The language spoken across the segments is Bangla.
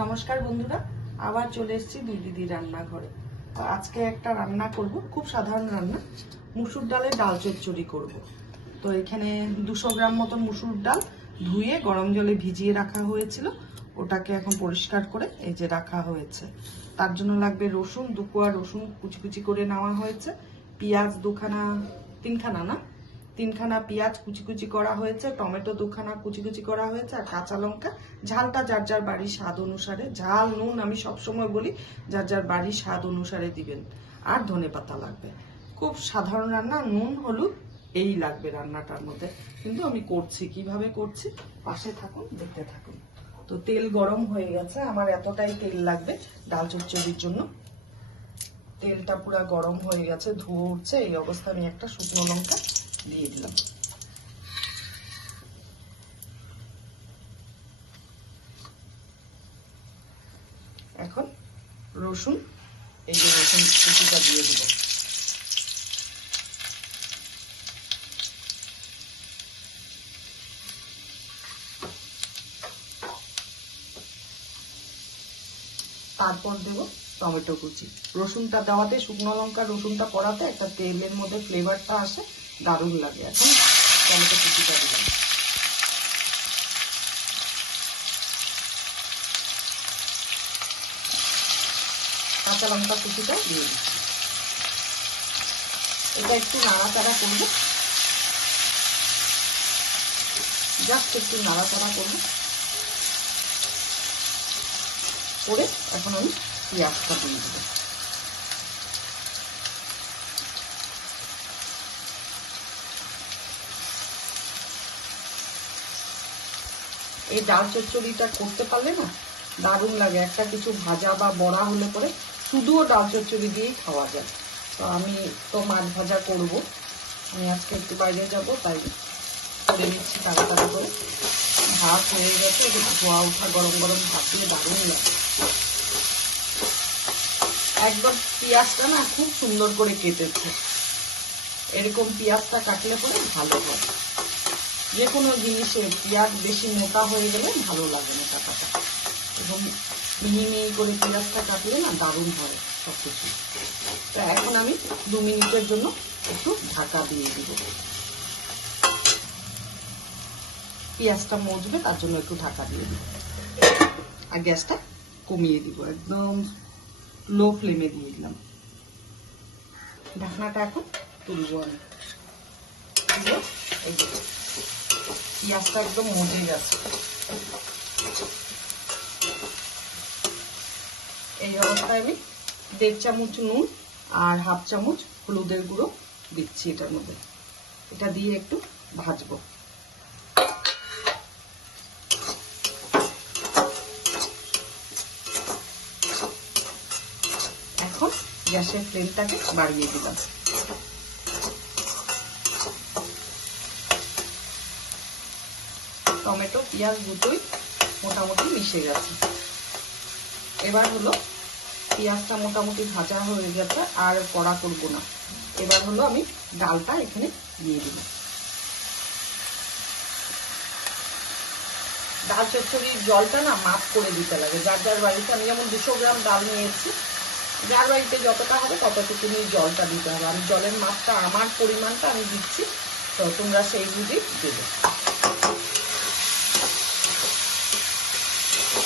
নমস্কার বন্ধুরা, আবার চলে এসেছি দুই দিদি রান্নাঘরে। তো আজকে একটা রান্না করব, খুব সাধারণ রান্না। মুসুর ডালের ডাল চচ্চড়ি করব। তো এখানে 200 গ্রাম মতন মুসুর ডাল ধুয়ে গরম জলে ভিজিয়ে রাখা হয়েছিল, ওটাকে এখন পরিষ্কার করে এই যে রাখা হয়েছে। তার জন্য লাগবে রসুন, 2 কোয়া রসুন কুচি কুচি করে নেওয়া হয়েছে, পেঁয়াজ তিনখানা পেঁয়াজ কুচি কুচি করা হয়েছে, টমেটো 2খানা কুচি কুচি করা হয়েছে, আর কাঁচা লঙ্কা। ঝালটা যার যার বাড়ির স্বাদ অনুসারে, ঝাল নুন আমি সবসময় বলি যার যার বাড়ির স্বাদ অনুসারে দিবেন। আর ধনেপাতা লাগবে। খুব সাধারণ রান্না, নুন হলুদ এই লাগবে রান্নাটার মধ্যে। কিন্তু আমি করছি, কিভাবে করছি পাশে থাকুন, দেখতে থাকুন। তো তেল গরম হয়ে গেছে, আমার এতটাই তেল লাগবে ডাল চচ্চড়ির জন্য। তেলটা পুরো গরম হয়ে গেছে, ধুয়ে উঠছে। এই অবস্থা আমি একটা শুকনো লঙ্কা দিয়ে দিলাম। এখন রসুন, এই যে রসুন কুচিটা দিয়ে দিব। তারপর দেব টমেটো কুচি। রসুনটা দেওয়াতে, শুকনো লঙ্কা রসুনটা পড়াতে একটা তেলের মধ্যে ফ্লেভারটা আসে, দারুণ লাগে। এখন টমেটো কুচিটা দিলাম। কাঁচা লঙ্কা কুচিটা দিয়ে দিচ্ছি। এটা একটু নাড়াচাড়া করবো, জাস্ট একটু নাড়াচাড়া করবো করে এখন আমি পেঁয়াজটা দিয়ে দেবো। এই ডাল চচ্চড়িটা করতে পারলে না দারুণ লাগে। একটা কিছু ভাজা বা বড়া হলে পরে শুধুও ডাল চচ্চড়ি দিয়েই খাওয়া যায়। তো আমি তো মাছ ভাজা করবো, আমি আজকে একটু বাইরে যাব, তাই করে নিচ্ছি তাড়াতাড়ি করে। ভাত হয়ে গেছে, ধোয়া ওঠা গরম গরম ভাত দিয়ে দারুণ লাগে। একদম পেঁয়াজটা না খুব সুন্দর করে কেটেছে, এরকম পেঁয়াজটা কাটলে পরে ভালো হয়। যে কোনো জিনিসে পেঁয়াজ বেশি মোটা হয়ে গেলে ভালো লাগে না কাটাটা, এবং মিহি মিহি করে পেঁয়াজটা কাটলে না দারুণ হয় সব কিছু। তো এখন আমি 2 মিনিটের জন্য একটু ঢাকা দিয়ে দিব। পেঁয়াজটা মজবে, তার জন্য একটু ঢাকা দিয়ে দিব। আর গ্যাসটা কমিয়ে দিব, একদম লো ফ্লেমে দিয়ে দিলাম। ঢাকনাটা এখন তুলবো আমি। এই যে পেঁয়াজটা একদম মজে গেছে। এই অবস্থায় আমি 1.5 চামচ নুন আর 1/2 চামচ হলুদের গুঁড়ো দিচ্ছি এটার মধ্যে। এটা দিয়ে একটু ভাজবো। এখন গ্যাসের ফ্লেমটাকে বাড়িয়ে দিলাম। টমেটো পেঁয়াজ দুটোই মোটামুটি মিশে গেছে। এবার হলো পেঁয়াজটা মোটামুটি ভাজা হয়ে গেছে, আর কড়া করবো না। এবার হলো আমি ডালটা এখানে দিয়ে দিলাম। ডাল চচ্চড়ির জলটা না মাপ করে দিতে লাগে যার যার বাড়িতে। আমি যেমন 200 গ্রাম ডাল নিয়েছি, যার বাড়িতে যতটা হবে ততটুকুনি জলটা দিতে হবে। আমি জলের মাপটা, আমার পরিমাণটা আমি দিচ্ছি, তো তোমরা সেই বুঝে দেবে।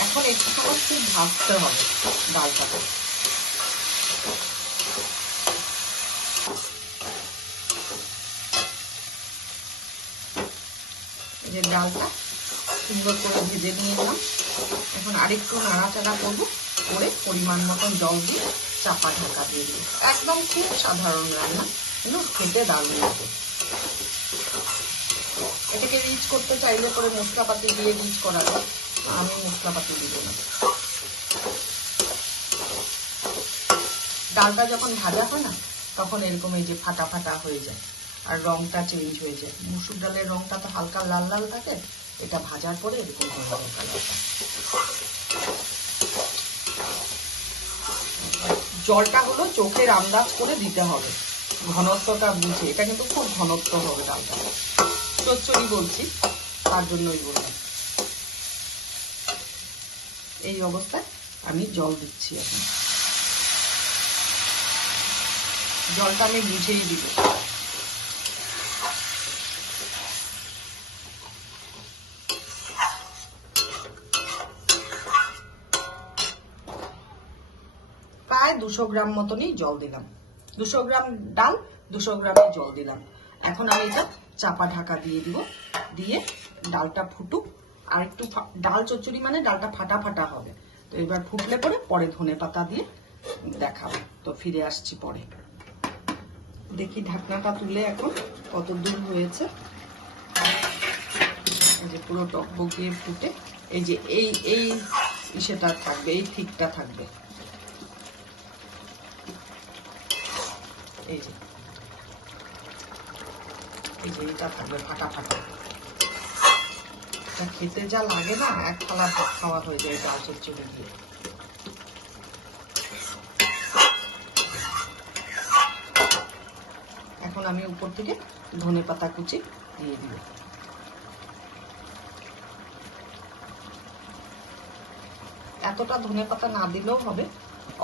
এখন একটু সময় খুব ভাজতে হবে ডালটাকে। এই যে ডালটা সুন্দর করে ভেজে নিয়ে এলাম। এখন আরেকটু নাড়াচাড়া করবো, করে পরিমাণ মতন জল দিয়ে চাপা ঢাকা দিয়ে দিব। একদম খুব সাধারণ রান্না, কিন্তু খেতে দারুণ লাগে। এটাকে রিচ করতে চাইলে পরে মশলাপাতি দিয়ে রিচ করা যায়, আমি মশলাপাতি দিব না। ডালটা যখন ভাজা হয় না, তখন এরকম এই যে ফাটা ফাটা হয়ে যায়, আর রংটা চেঞ্জ হয়ে যায়। মুসুর ডালের রংটা তো হালকা লাল লাল থাকে, এটা ভাজার পরে এরকম হয়ে যাবে কালারটা। জলটা হলো চোখের আন্দাজ করে দিতে হবে, ঘনত্বটা বুঝে। এটা কিন্তু খুব ঘনত্ব হবে ডালটা, চচ্চড়ি বলছি তার জন্যই বললাম। এই অবস্থায় আমি জল দিচ্ছি। এখন জলটা আমি বুঝেই দিব। প্রায় 200 গ্রাম মতনই জল দিলাম। 200 গ্রাম ডাল, 200 গ্রামই জল দিলাম। এখন আমি এটা চাপা ঢাকা দিয়ে দিব। দিয়ে ডালটা ফুটুক। আর একটু ডাল চচ্চড়ি মানে ডালটা ফাটা ফাটা হবে। তো এবার ফুটলে পরে ধনেপাতা দিয়ে দেখাবো। তো ফিরে আসছি পরে। দেখি ঢাকনাটা তুলে এখন কত দূর হয়েছে। এই যে পুরো টকবগিয়ে ফুটে এই যে এই ইসেটা থাকবে, এই ঠিকটা থাকবে। এই যে এটা থাকবে ফাটা ফাটা। এটা খেতে যা লাগে না, এক থালা ভাত খাওয়া হয়ে যায় ডাল চচ্চড়ি দিয়ে। এখন আমি উপর থেকে ধনেপাতা কুচি দিয়ে দিব। এতটা ধনেপাতা না দিলেও হবে,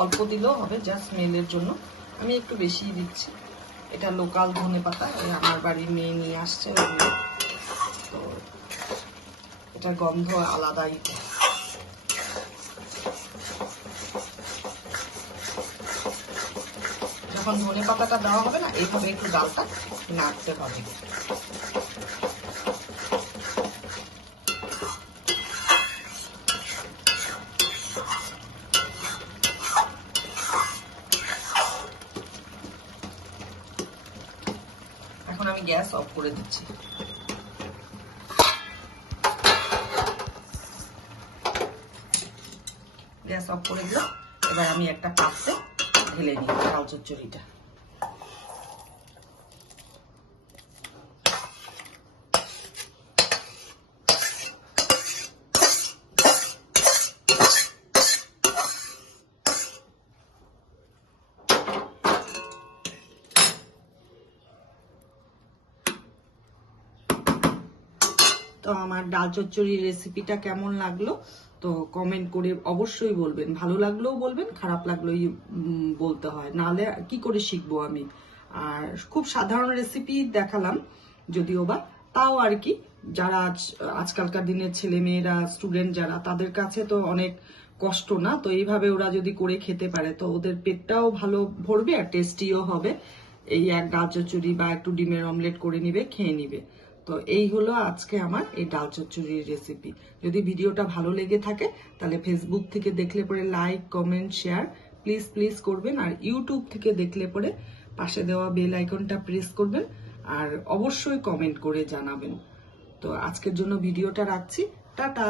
অল্প দিলেও হবে, জাস্ট স্মেলের জন্য। আমি একটু বেশি দিচ্ছি। এটা লোকাল ধনেপাতা, আমার বাড়ির মেয়ে নিয়ে আসছে, তো এটার গন্ধ আলাদাই। যখন ধনেপাতাটা দেওয়া হবে না, এইভাবে একটু ডালটা নাড়তে হবে। এখন আমি গ্যাস অফ করে দিচ্ছি। গ্যাস অফ করে দিলাম। এবার আমি একটা পাত্রে ঢেলে নিই ডাল চচ্চড়িটা। তো আমার ডাল চচ্চড়ির রেসিপিটা কেমন লাগলো তো কমেন্ট করে অবশ্যই বলবেন। ভালো লাগলেও বলবেন, খারাপ লাগলেই বলতে হয়, নাহলে কি করে শিখবো আমি। আর খুব সাধারণ রেসিপি দেখালাম যদিও বা, তাও আর কি যারা আজকালকার দিনের ছেলে মেয়েরা, স্টুডেন্ট যারা, তাদের কাছে তো অনেক কষ্ট না। তো এইভাবে ওরা যদি করে খেতে পারে তো ওদের পেটটাও ভালো ভরবে আর টেস্টিও হবে। এই এক ডাল চচ্চড়ি বা একটু ডিমের অমলেট করে নিবে, খেয়ে নিবে। তো এই হলো আজকে আমার এই ডাল চচ্চড়ির রেসিপি। যদি ভিডিওটা ভালো লেগে থাকে তাহলে ফেসবুক থেকে দেখলে পরে লাইক, কমেন্ট, শেয়ার প্লিজ করবেন। আর ইউটিউব থেকে দেখলে পরে পাশে দেওয়া বেল আইকনটা প্রেস করবেন। আর অবশ্যই কমেন্ট করে জানাবেন। তো আজকের জন্য ভিডিওটা রাখছি। টাটা।